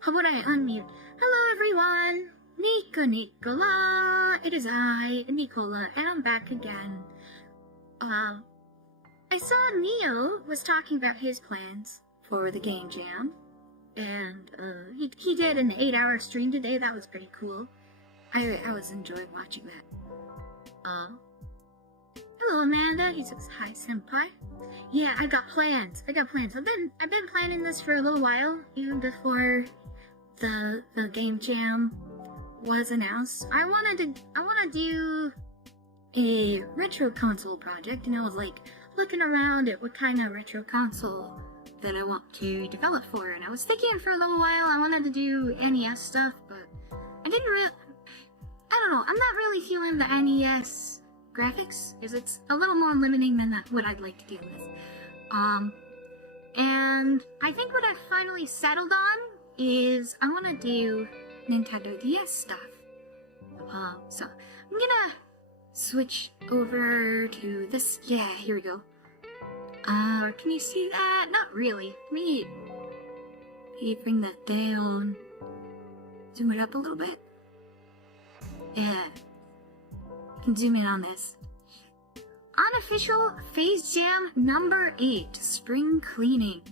How would I unmute? Hello everyone! Nicola! It is I, Nicola, and I'm back again. I saw Neil was talking about his plans for the game jam, and he did an 8-hour stream today. That was pretty cool. I was enjoying watching that. Hello Amanda, he says hi senpai. Yeah, I got plans. I've been planning this for a little while, even before the game jam was announced. I wanna do a retro console project, and I was like looking around at what kind of retro console that I want to develop for, and I was thinking for a little while I wanted to do NES stuff, but I don't know, I'm not really feeling the NES graphics, because it's a little more limiting than what I'd like to deal with. And I think what I've finally settled on is I want to do Nintendo DS stuff. So I'm gonna switch over to this. Yeah, here we go. Can you see that? Not really. Let me bring that down. Zoom it up a little bit. Yeah. You can zoom in on this. Unofficial Phase Jam number 8, Spring Cleaning.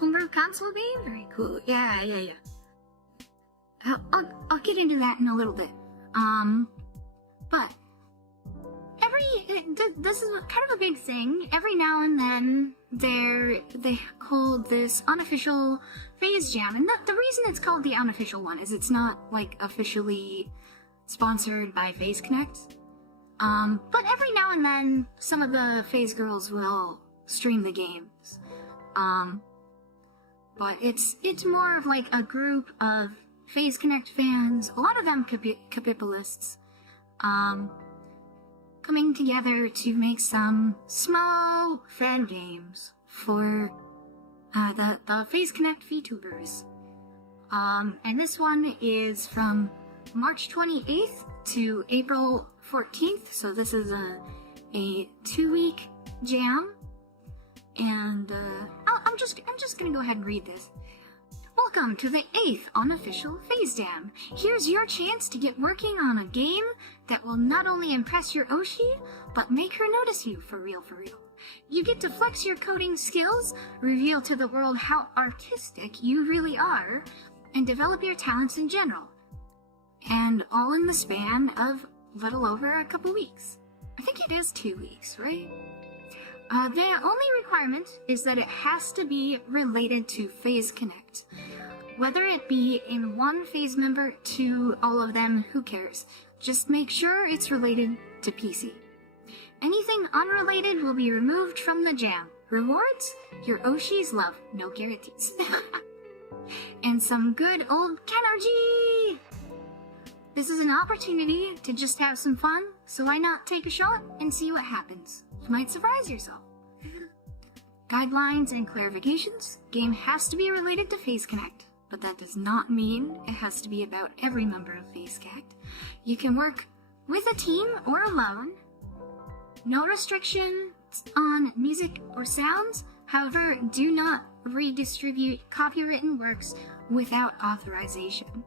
Homebrew console game? Very cool. Yeah. I'll get into that in a little bit. But this is kind of a big thing. Every now and then they hold this unofficial Phase Jam, and the reason it's called the unofficial one is it's not like officially sponsored by FaZe Connect. But every now and then some of the FaZe girls will stream the games. But it's more of like a group of FaZe Connect fans, a lot of them capitalists, coming together to make some small fan games for the FaZe Connect VTubers. And this one is from March 28th to April 14th, so this is a 2-week jam. And I'm just gonna go ahead and read this. Welcome to the 8th unofficial Phase Jam. Here's your chance to get working on a game that will not only impress your Oshi, but make her notice you for real. You get to flex your coding skills, reveal to the world how artistic you really are, and develop your talents in general. And all in the span of little over a couple weeks. I think it is 2 weeks, right? The only requirement is that it has to be related to FaZe Connect. Whether it be in one FaZe member to all of them, who cares? Just make sure it's related to PC. Anything unrelated will be removed from the jam. Rewards? Your Oshis love, no guarantees. And some good old Kenergy! This is an opportunity to just have some fun, so why not take a shot and see what happens? You might surprise yourself. Guidelines and clarifications. Game has to be related to FaZe Connect, but that does not mean it has to be about every member of FaZe Connect. You can work with a team or alone. No restrictions on music or sounds. However, do not redistribute copywritten works without authorization.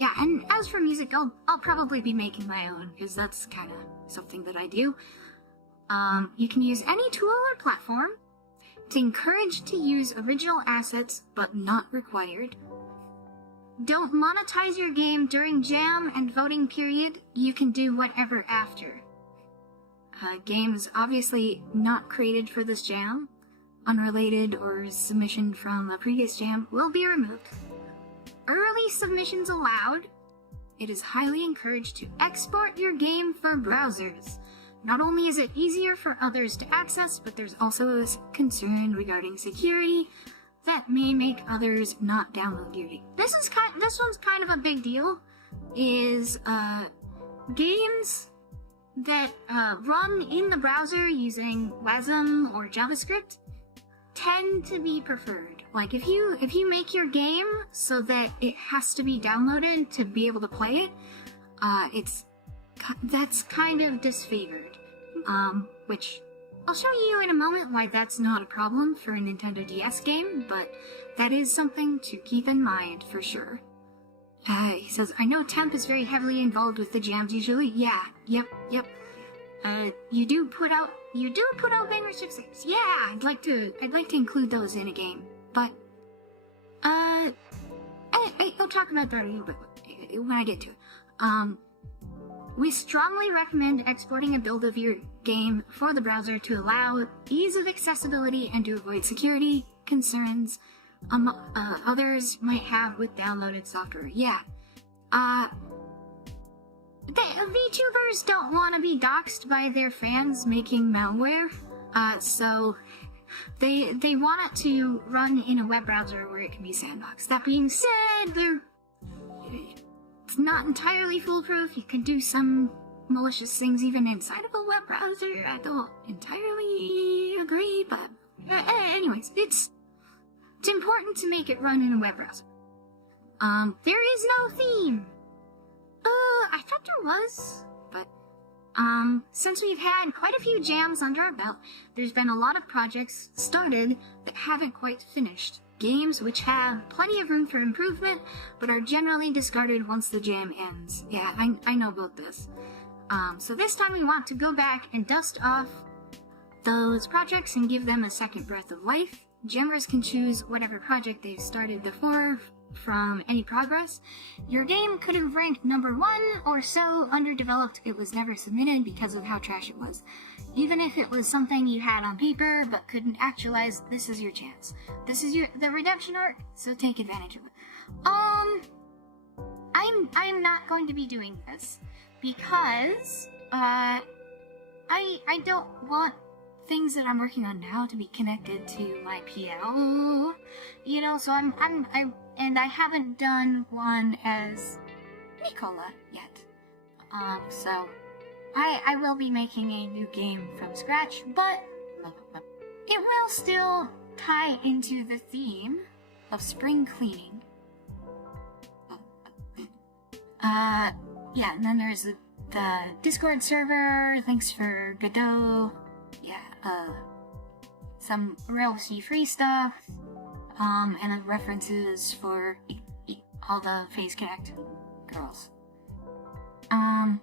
Yeah, and as for music, I'll probably be making my own, because that's kind of something that I do. You can use any tool or platform to encourage to use original assets, but not required. Don't monetize your game during jam and voting period. You can do whatever after. Games obviously not created for this jam, unrelated or submission from a previous jam, will be removed. Early submissions allowed. It is highly encouraged to export your game for browsers. Not only is it easier for others to access, but there's also a concern regarding security that may make others not download your game. This one's kind of a big deal. Is games that run in the browser using WASM or JavaScript tend to be preferred. Like if you make your game so that it has to be downloaded to be able to play it, that's kind of disfavored. Which I'll show you in a moment why that's not a problem for a Nintendo DS game, but that is something to keep in mind for sure. He says, I know Temp is very heavily involved with the jams usually. Yeah, yep. You do put out banger chipsets. Yeah, I'd like to include those in a game, but I'll talk about that a little bit when I get to it. We strongly recommend exporting a build of your game for the browser to allow ease of accessibility and to avoid security concerns others might have with downloaded software. Yeah. The VTubers don't want to be doxxed by their fans making malware, so they want it to run in a web browser where it can be sandboxed. That being said, it's not entirely foolproof. You can do some malicious things even inside of a web browser. I don't entirely agree, but anyways, it's important to make it run in a web browser. There is no theme. I thought there was, but since we've had quite a few jams under our belt, there's been a lot of projects started that haven't quite finished. Games which have plenty of room for improvement, but are generally discarded once the jam ends. Yeah, I know about this. So this time we want to go back and dust off those projects and give them a second breath of life. Jammers can choose whatever project they've started before from any progress. Your game could have ranked number 1 or so underdeveloped. It was never submitted because of how trash it was. Even if it was something you had on paper but couldn't actualize, this is your chance. This is the redemption arc, so take advantage of it. I'm not going to be doing this because I don't want things that I'm working on now to be connected to my PL, you know, so I haven't done one as Nicola yet. So I will be making a new game from scratch, but it will still tie into the theme of spring cleaning. Yeah, and then there's the Discord server, thanks for Godot. Yeah, some Railsy free stuff, and then references for all the Phase Connect girls. Yeah,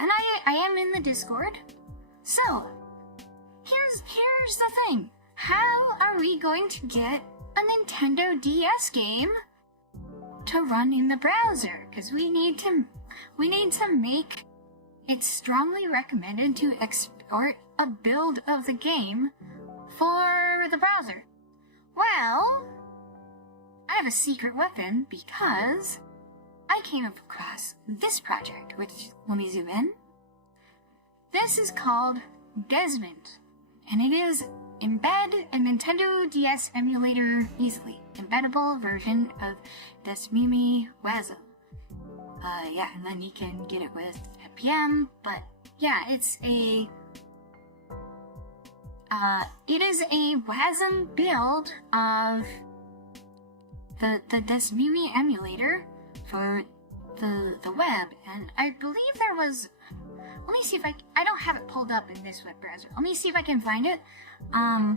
and I am in the Discord. So, here's the thing. How are we going to get a Nintendo DS game to run in the browser? Because we need to make it strongly recommended to export a build of the game for the browser. Well, I have a secret weapon because I came across this project, which, let me zoom in. This is called Desmond, and it is embed a Nintendo DS emulator easily. Embeddable version of Desmimi Wazo. Yeah, and then you can get it with npm, but yeah, it is a WASM build of the Desmimi emulator for the web, and I believe there was, let me see if I don't have it pulled up in this web browser. Let me see if I can find it. I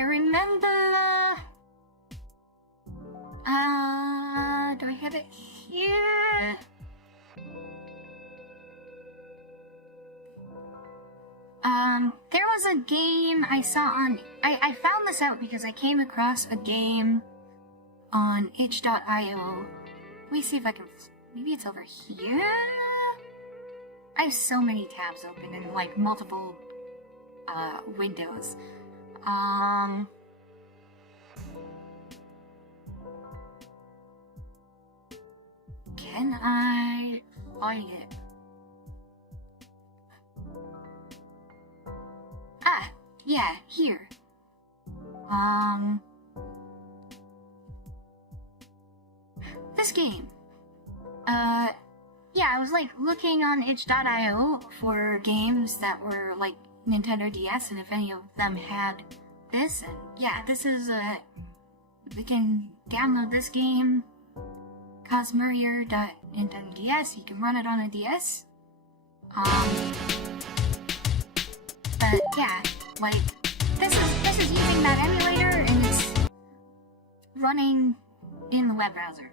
remember, do I have it here? There was a game I saw on, I found this out because I came across a game on itch.io. Let me see if I can, maybe it's over here? I have so many tabs open in, like, multiple, windows. Can I find it? Ah, yeah, here. This game. Yeah, I was, like, looking on itch.io for games that were, like, Nintendo DS, and if any of them had this, and yeah, this is we can download this game, Cosmerier.Nintendo DS, you can run it on a DS. But yeah, like, this is using that emulator, and it's running in the web browser.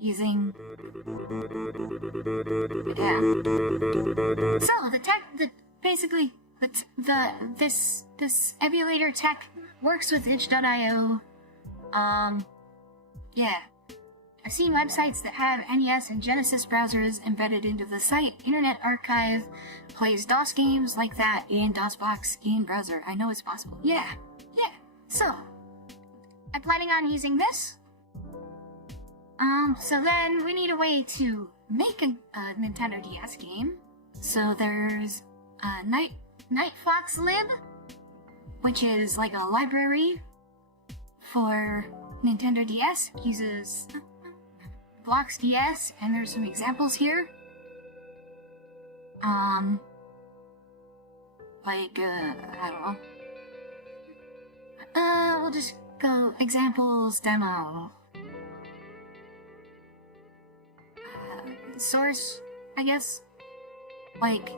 Using... yeah. So, basically, this emulator tech works with itch.io. Yeah. I've seen websites that have NES and Genesis browsers embedded into the site. Internet Archive plays DOS games like that in DOSBox in browser. I know it's possible. Yeah. So, I'm planning on using this. So then we need a way to make a Nintendo DS game. So there's Nightfox.lib, which is like a library for Nintendo DS. It uses Blocks DS, and there's some examples here. I don't know. We'll just go examples demo. Source, I guess. Like,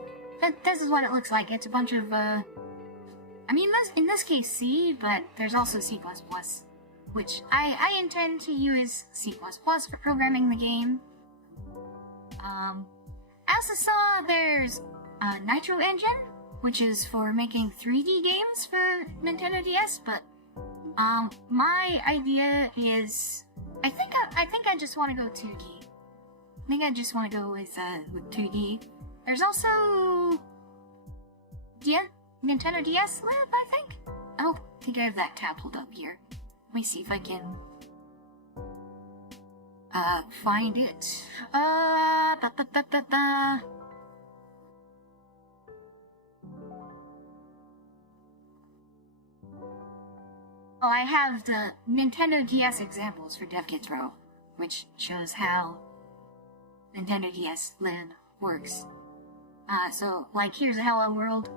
this is what it looks like. It's a bunch of, in this case C, but there's also C++, which I intend to use C++ for programming the game. I also saw there's Nitro Engine, which is for making 3D games for Nintendo DS, but my idea is, I think I just want to go 2D. I think I just want to go with 2D. There's also Nintendo DS Lab, I think. Oh, I think I have that tab pulled up here. Let me see if I can find it. Oh, I have the Nintendo DS examples for DevKit Pro, which shows how Nintendo DS Lib works. So, like, here's a hello world.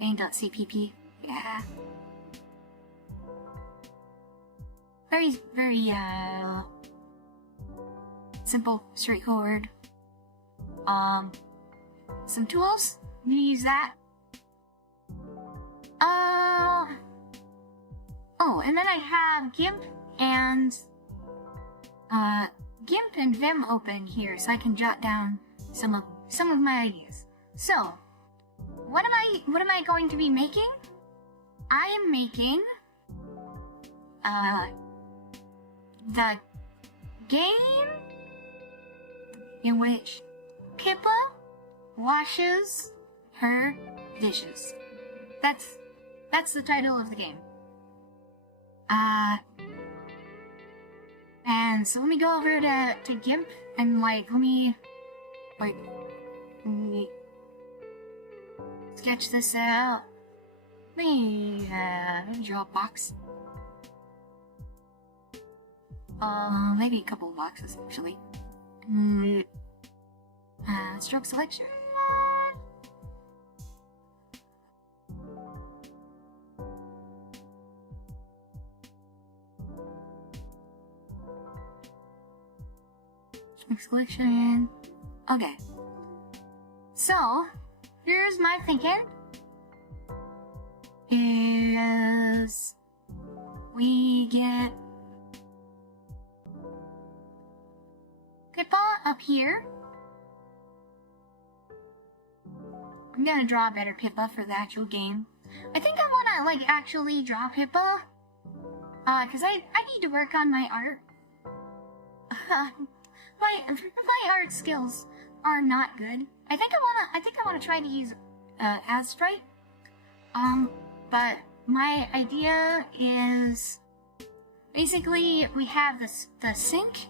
main.cpp. Yeah. Very, very, simple, straightforward. Some tools. I'm gonna use that. Oh, and then I have GIMP and Vim open here, so I can jot down some of my ideas. So, what am I going to be making? I am making the game in which Pippa washes her dishes. That's the title of the game. And so let me go over to GIMP and let me sketch this out. Let me draw a box. Maybe a couple of boxes actually. Stroke selection. Selection. Okay. So, here's my thinking. Is we get Pippa up here. I'm gonna draw a better Pippa for the actual game. I think I wanna actually draw Pippa. Cause I need to work on my art. My art skills are not good. I think I wanna try to use Astrite. But my idea is basically we have the sink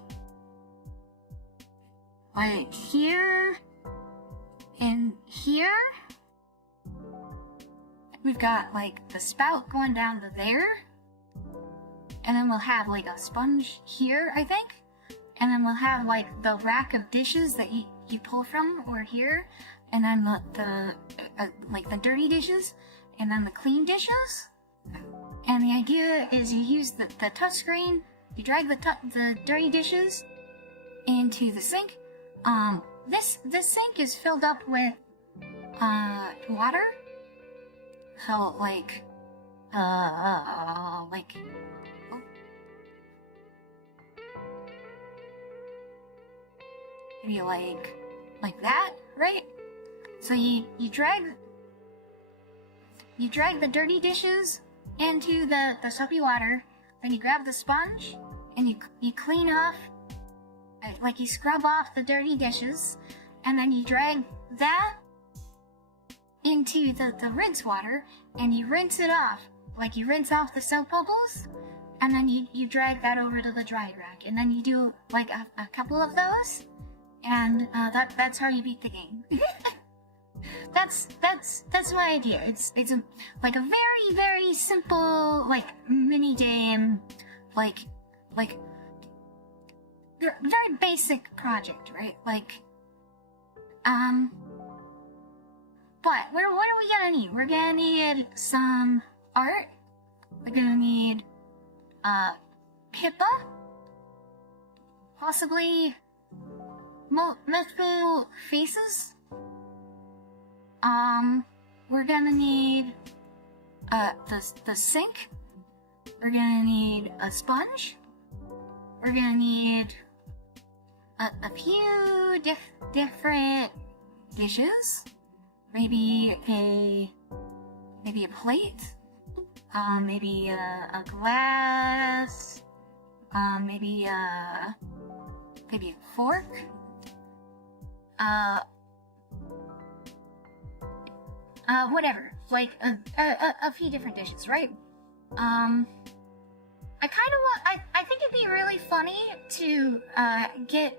right here and here. We've got the spout going down to there, and then we'll have a sponge here, I think. And then we'll have the rack of dishes that you pull from over here, and then the dirty dishes, and then the clean dishes. And the idea is you use the touch screen, you drag the dirty dishes into the sink. This sink is filled up with water, So, like, like, oh. Maybe like that, right? So you drag the dirty dishes into the soapy water, then you grab the sponge and you clean off, like you scrub off the dirty dishes, and then you drag that into the rinse water and you rinse it off, like you rinse off the soap bubbles, and then you drag that over to the dry rack, and then you do like a couple of those, and that's how you beat the game. That's my idea. It's like a very, very simple, like, mini game, like very basic project, right? Like, but what are we gonna need? We're gonna need some art. We're gonna need Pippa, possibly multiple faces. We're gonna need the sink. We're gonna need a sponge. We're gonna need a few different dishes. Maybe a plate. Maybe a glass. Maybe a fork. Whatever, like a few different dishes, right? I think it'd be really funny to get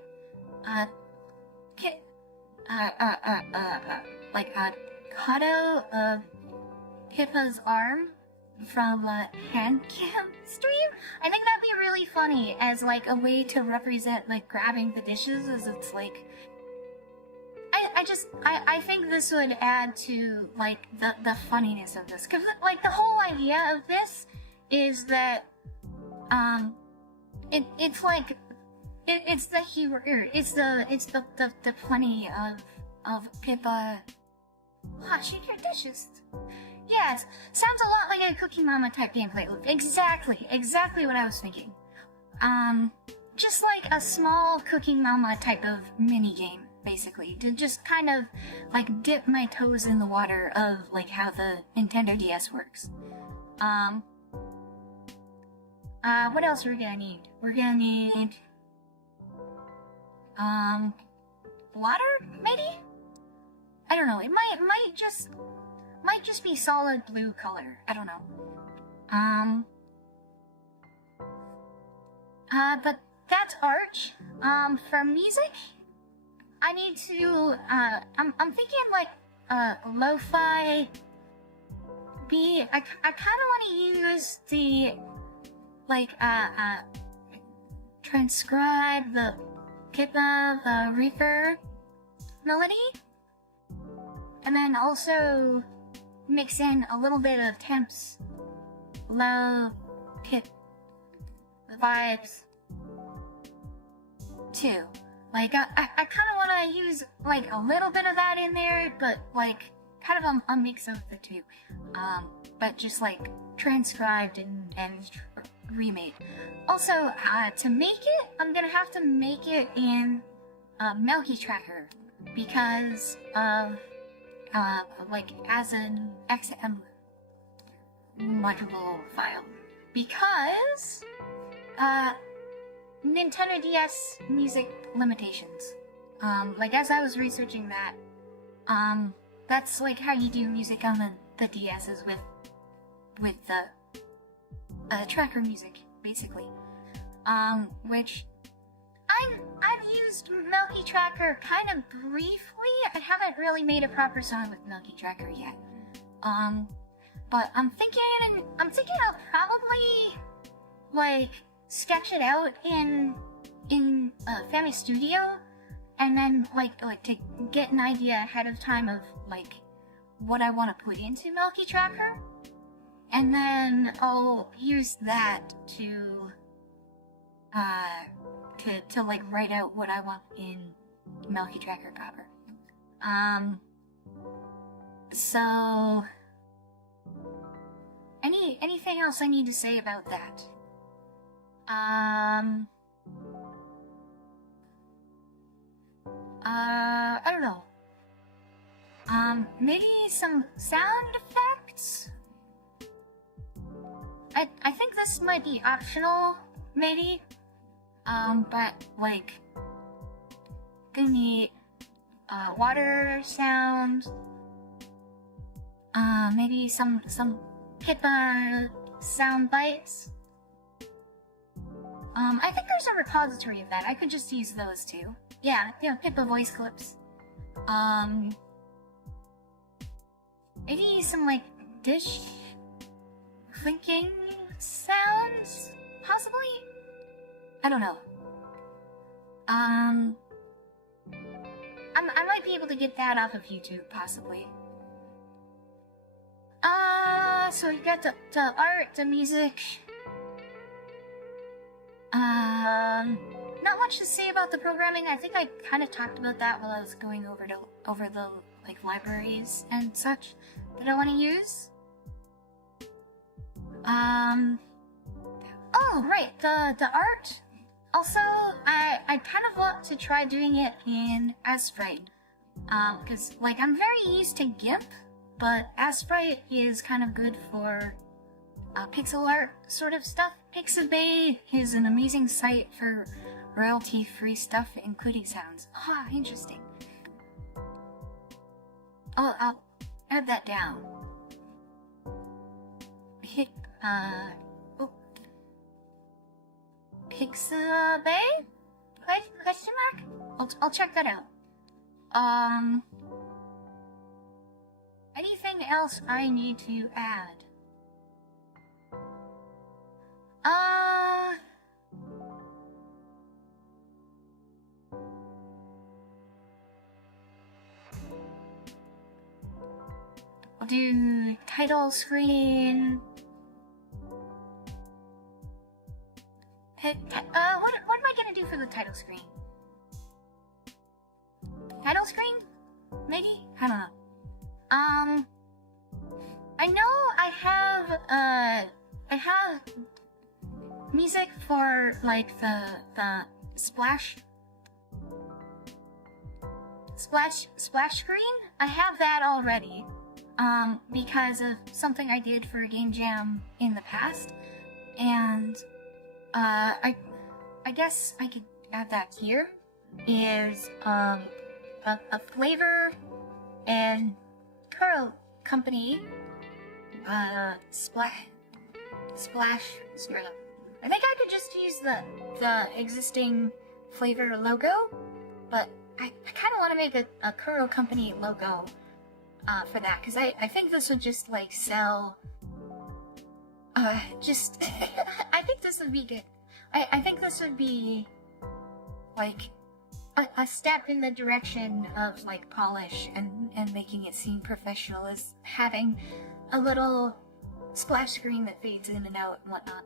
like a cutout of Pippa's arm from a hand cam stream. I think that'd be really funny as like a way to represent like grabbing the dishes, as it's like, I think this would add to like the funniness of this, because like the whole idea of this is that it's like it's the humor, it's the plenty of Pippa washing your dishes. Yes, sounds a lot like a Cooking Mama type gameplay loop. Exactly what I was thinking. Just like a small Cooking Mama type of mini game, basically, to just kind of like dip my toes in the water of like how the Nintendo DS works. What else are we gonna need? We're gonna need water, maybe? I don't know. It might just be solid blue color. I don't know. But that's art. For music, I need to, I'm thinking like, lo-fi beat. I kinda wanna use the, like, transcribe the Pippa the Reaper melody, and then also mix in a little bit of Temp's low Pip vibes too. Like, I kind of want to use like a little bit of that in there, but like kind of a mix of the two, but just like transcribed and remade. Also, to make it, I'm gonna have to make it in Melky Tracker, because of like as an XM module file, because Nintendo DS music limitations. Like as I was researching that, that's like how you do music on the DS's with the tracker music, basically. Which I've used Melky Tracker kind of briefly. I haven't really made a proper song with Melky Tracker yet. But I'm thinking I'll probably like sketch it out in Family Studio, and then like to get an idea ahead of time of like what I want to put into Melky Tracker, and then I'll use that to like write out what I want in Melky Tracker proper. So Anything else I need to say about that? I don't know. Maybe some sound effects? I think this might be optional, maybe. But, like, gonna need, water sounds. Maybe some HIPAA sound bites. I think there's a repository of that. I could just use those too. Yeah, HIPAA voice clips. Maybe some, like, dish clinking sounds, possibly? I don't know. I might be able to get that off of YouTube, possibly. So you got the art, the music. Not much to say about the programming. I think I kind of talked about that while I was going over the like libraries and such that I want to use. Oh right, the art. Also, I kind of want to try doing it in Sprite, because like I'm very used to GIMP, but Sprite is kind of good for pixel art sort of stuff. Pixabay is an amazing site for royalty-free stuff, including sounds. Ah, interesting. Oh, I'll add that down. Pixabay? Question mark? I'll check that out. Anything else I need to add? I'll do title screen. What am I gonna do for the title screen? Title screen? Maybe? I don't know. I know I have music for like the splash screen. I have that already. Because of something I did for a game jam in the past, and I guess I could add that here. Is a FlaVR and Curl company splash scroll. I think I could just use the existing FlaVR logo, but I kind of want to make a Curl company logo for that, because I think this would just like sell I think this would be good. I think this would be like a step in the direction of like polish and making it seem professional, is having a little splash screen that fades in and out and whatnot.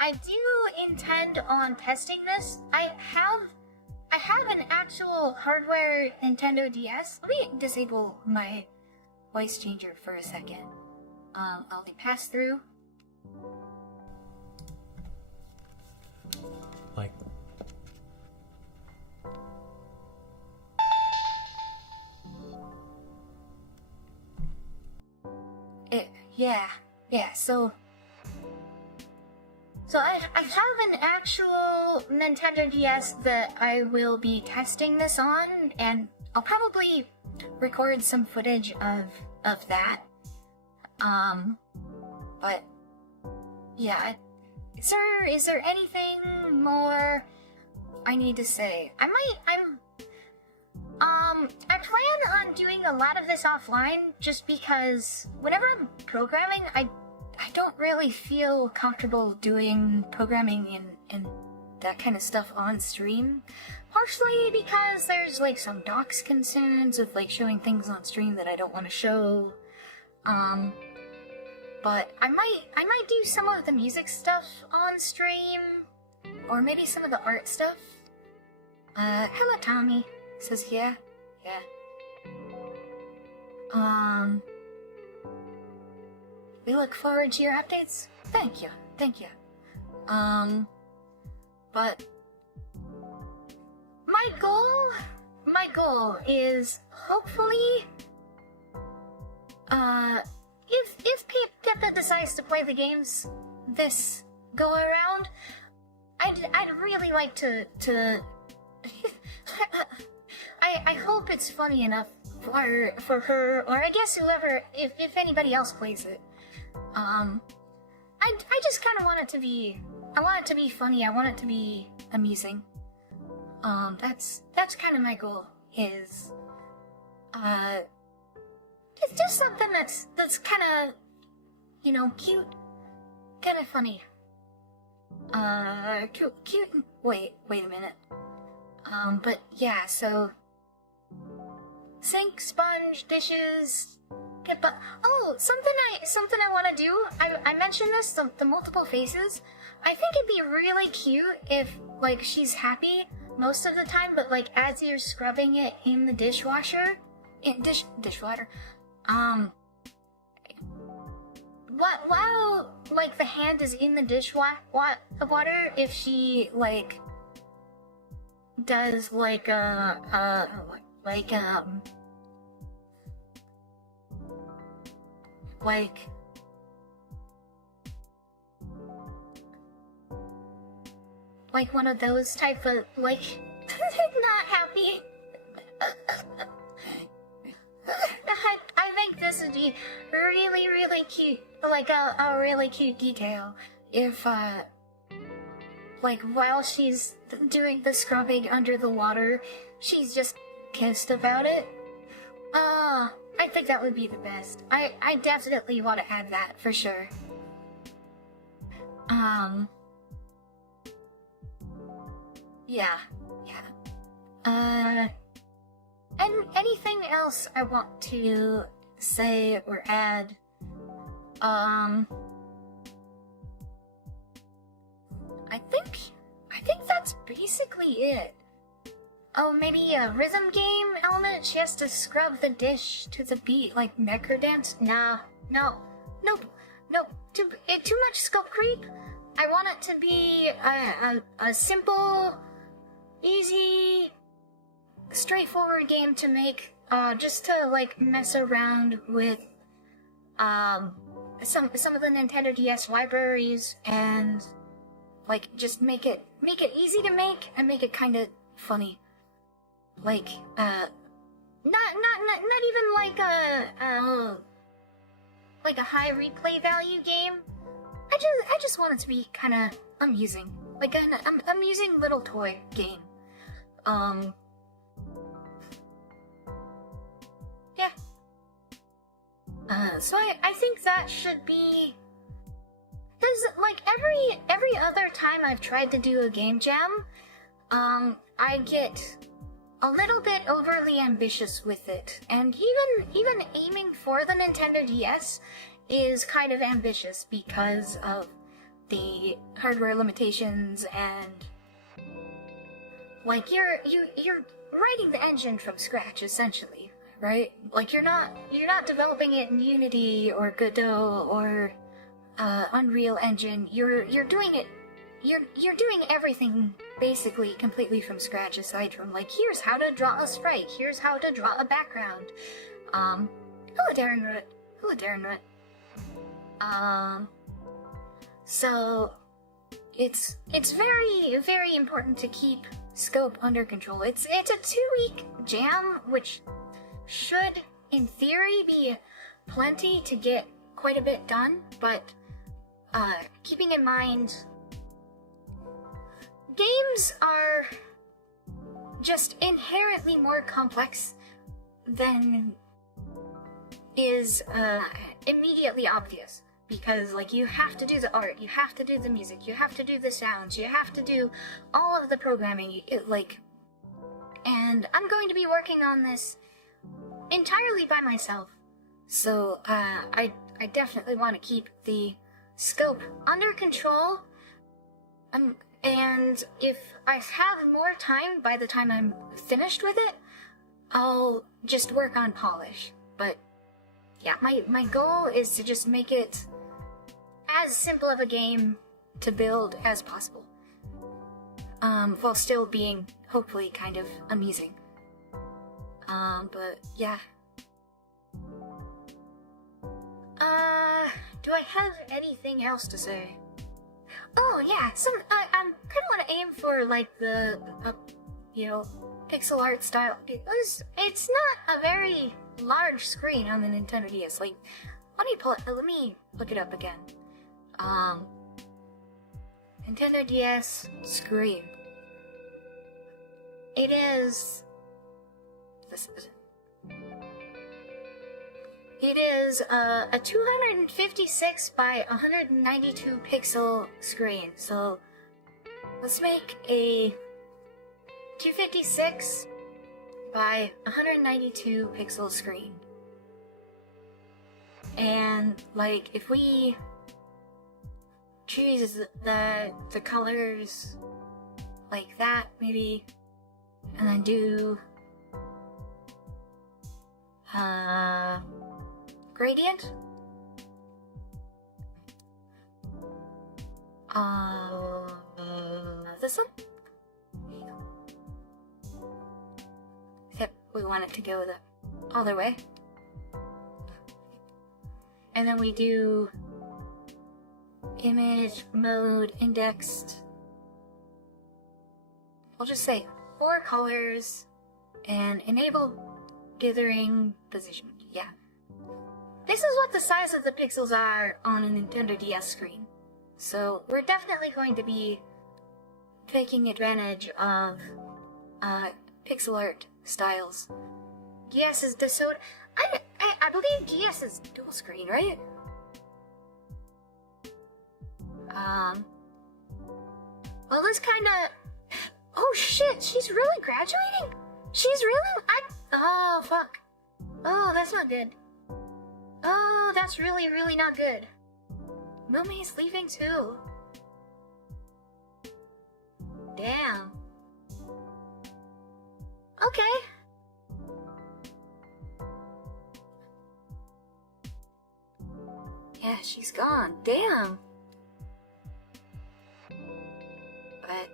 I do intend on testing this. I have an actual hardware Nintendo DS. Let me disable my voice changer for a second. I'll do pass through. Like. Yeah, so I have an actual Nintendo DS that I will be testing this on, and I'll probably record some footage of that. But yeah, is there anything more I need to say? I plan on doing a lot of this offline, just because whenever I'm programming, I don't really feel comfortable doing programming and that kind of stuff on stream. Partially because there's like some docs concerns of like showing things on stream that I don't want to show. But I might do some of the music stuff on stream, or maybe some of the art stuff. Hello, Tommy. Says, yeah. We look forward to your updates. Thank you. But my goal is hopefully, if Pippa decides to play the games this go around, I'd really like to I hope it's funny enough for her, or I guess whoever, if anybody else plays it. I just kind of want it to be, I want it to be funny, I want it to be amusing. That's kind of my goal, is, it's just something that's kind of, you know, cute, kind of funny. Cute, wait a minute. But yeah, so, sink, sponge, dishes, Pippa. Oh, something I want to do. I mentioned this, the multiple faces. I think it'd be really cute if, like, she's happy most of the time, but, like, as you're scrubbing it in the dishwater, while, like, the hand is in the water, if she, like, does, like one of those type of, like, not happy. I think this would be really cute, like a really cute detail if, like, while she's doing the scrubbing under the water, she's just pissed about it. I think that would be the best. I definitely want to add that, for sure. Yeah. And anything else I want to say or add? I think that's basically it. Oh, maybe a rhythm game element? She has to scrub the dish to the beat, like Mecha Dance? Nah, nope. Too much scope creep. I want it to be a simple, easy, straightforward game to make, just to, like, mess around with, some of the Nintendo DS libraries, and, like, just make it easy to make and make it kind of funny. Like, not even like a high replay value game. I just want it to be kind of amusing, like an amusing little toy game. Yeah. So I think that should be. Cause, like, every other time I've tried to do a game jam, I get a little bit overly ambitious with it, and even aiming for the Nintendo DS is kind of ambitious because of the hardware limitations, and, like, you're writing the engine from scratch, essentially, right? Like, you're not developing it in Unity or Godot or Unreal Engine. You're doing it. You're doing everything basically completely from scratch, aside from, like, here's how to draw a sprite, here's how to draw a background. Hello, Darren Root. So it's very important to keep scope under control. It's a 2-week jam, which should, in theory, be plenty to get quite a bit done, but keeping in mind, games are just inherently more complex than is immediately obvious, because, like, you have to do the art, you have to do the music, you have to do the sounds, you have to do all of the programming, and I'm going to be working on this entirely by myself, so I definitely want to keep the scope under control. And if I have more time by the time I'm finished with it, I'll just work on polish. But yeah, my goal is to just make it as simple of a game to build as possible. While still being hopefully kind of amusing. But yeah. Do I have anything else to say? Oh yeah, I kind of want to aim for like the, pixel art style. Because it's not a very large screen on the Nintendo DS. Like, let me look it up again. Nintendo DS screen. It is. It is a 256 by 192 pixel screen. So let's make a 256 by 192 pixel screen. And like if we choose the colors like that maybe, and then do gradient. This one? Yep, we want it to go the other way. And then we do image mode indexed. We'll just say 4 colors and enable dithering position. Yeah. This is what the size of the pixels are on a Nintendo DS screen. So we're definitely going to be taking advantage of pixel art styles. DS is I believe DS is dual screen, right? Well, this kinda... Oh shit, she's really graduating? She's really... Oh, fuck. Oh, that's not good. Oh, that's really, really not good. Momi's leaving too. Damn. Okay. Yeah, she's gone. Damn. But,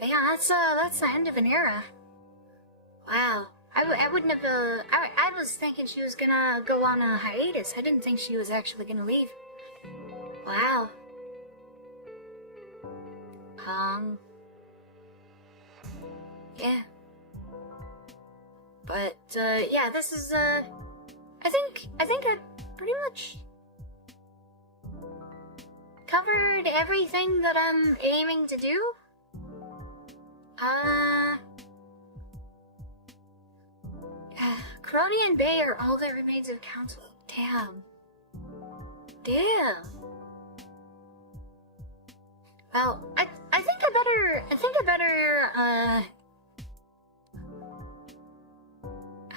yeah, that's the end of an era. Wow. I wouldn't have, I was thinking she was gonna go on a hiatus. I didn't think she was actually gonna leave. Wow. Yeah. But, yeah, this is, I think I pretty much covered everything that I'm aiming to do. Crony and Bay are all that remains of council. Damn. Damn. Well, I think I better,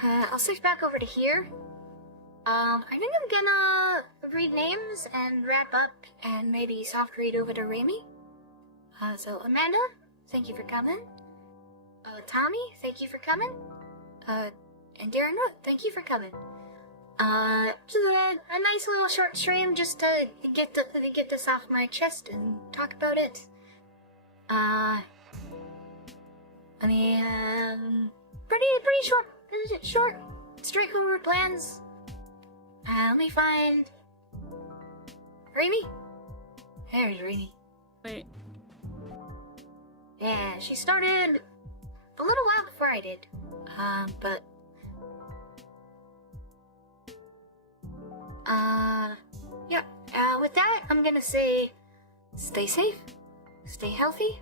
I'll switch back over to here. I think I'm gonna read names and wrap up and maybe soft read over to Remy. So Amanda, thank you for coming. Tommy, thank you for coming. And Darren, thank you for coming. Just a nice little short stream just to get this off my chest and talk about it. I mean, pretty short, straightforward plans. Let me find Remy. There's Remy. Wait. Yeah, she started a little while before I did. But yeah. With that, I'm gonna say, stay safe, stay healthy,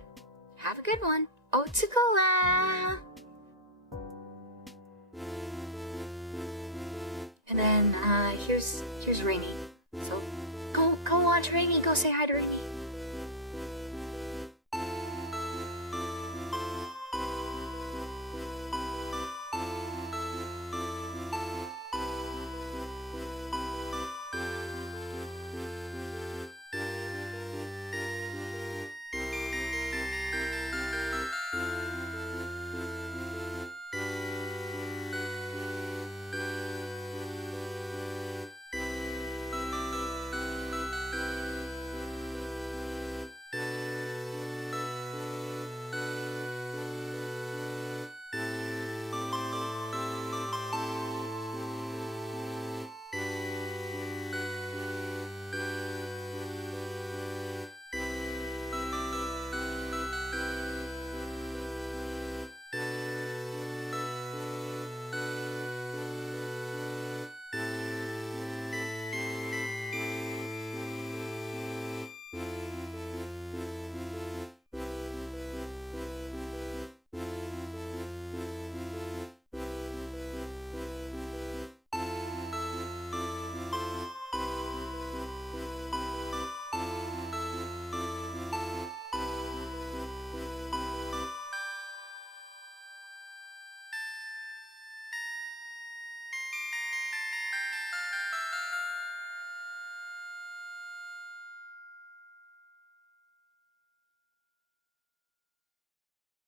have a good one. Otsukola! And then, here's Rainy. So, go watch Rainy, go say hi to Rainy.